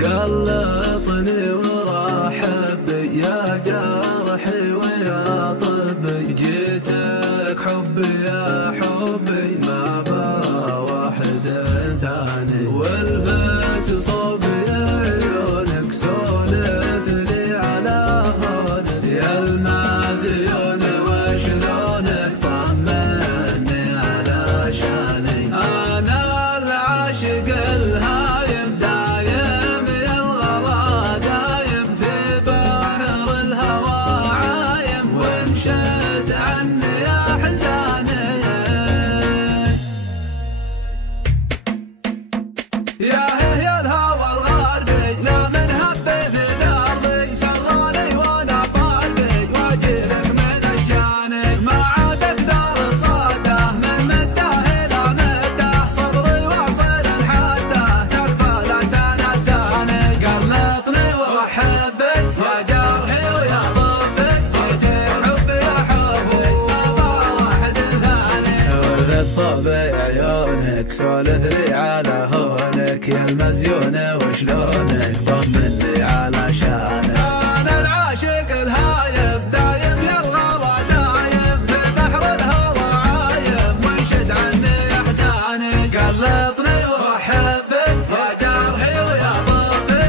قلطني ورحب يا جرحي ويا طبي، جيتك حبي يا حبي ما با واحد ثاني، والفت صوبي عيونك سولف لي على هونك، يا المازيون وشلونك طمني على شاني، انا العاشق الهايم دايم يا الغلا دايم في بحر الهوى عايم، وانشد عني يا حزاني يا هي الهوى الغربي لا من هبي في دربي، سراني وانا بقلبي واجيلك من الجانب، ما عاد اقدر الصده من مده الى مده، صبري واصل الحده تكفى لا تنساني، قلطني واحبك يا جرحي ويا طبي، جيتك حبي يا حبي ما با واحد ثاني، ولفت صوبي عيونك سولف لي على هونك، يا المزيون وشلونك طمني على شانك، انا العاشق الهايم دايم يا الغلا دايم في بحر الهوى عايم، وانشد عني يا حزاني، قلطني واحبك يا جرحي ويا طبي،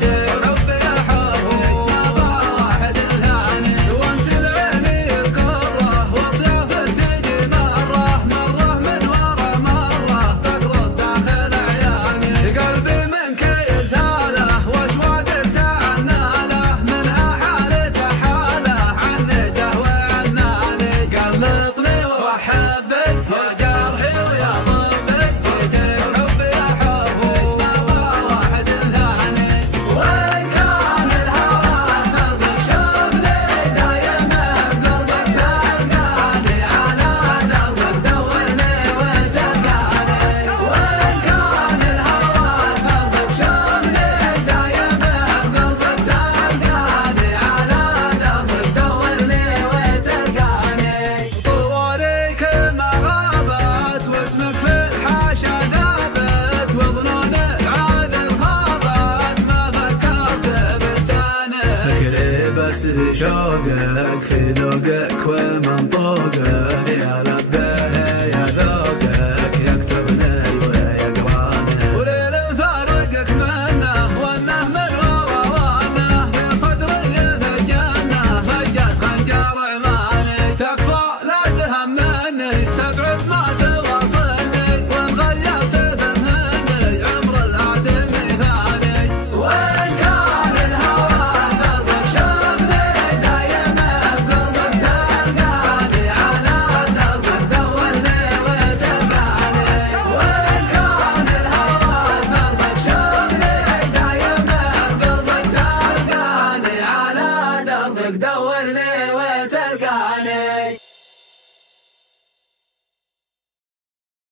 جيتك حبي يا حبي ما با واحد ثاني، وانت العيني القره والضيافه تجي مره مره من ورا مره، تقلط داخل عياني، قلبي منك يرتاله واشواقك تعناله، منها حالته حاله عنده وعناني، قلطني واحبك يا جرحي ويا طبي، جيتك حبي يا حبي ما با واحد ثاني، وان كان الهوى ثربك شغلي دايم بقربك تلقاني، على دربك دورني وتلقاني، وان كان الهوى ثربك شغلي دايم بقربك تلقاني، على دربك دورني وتلقاني، طواريك ما غابت واسمك في الحاشا ثابت، وظنونك عاد انخابت ما فكرت بلسانك، فكري بس شوقك في ذوقك ومنطوقك، يا لبيه يا ذوقك يكتبني ويقراني، وليل فارقك منه وانه من ورا وانه في صدري في الجنه، فجت خنجر عماني، تكفى لا تهمني تبعد ما تواصلني، وان غيرت فهمني عمر الادمي ثاني، وان كان الهوى ثربك شغلي دايم بقربك تلقاني، على دربك دورني وتلقاني، وان كان الهوى ثربك شغلي دايم بقربك تلقاني، على دربك دورني وتلقاني.